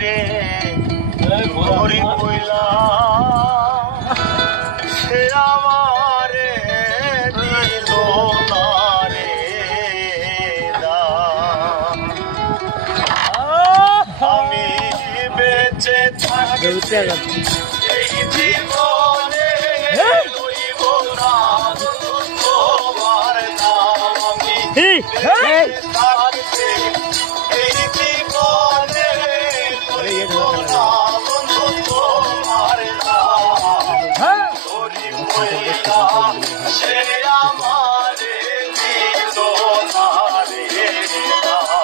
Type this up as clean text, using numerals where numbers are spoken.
রে হরি কইলা সে আমারে দিল না রে দাম। আমি বেঁচে থাকতে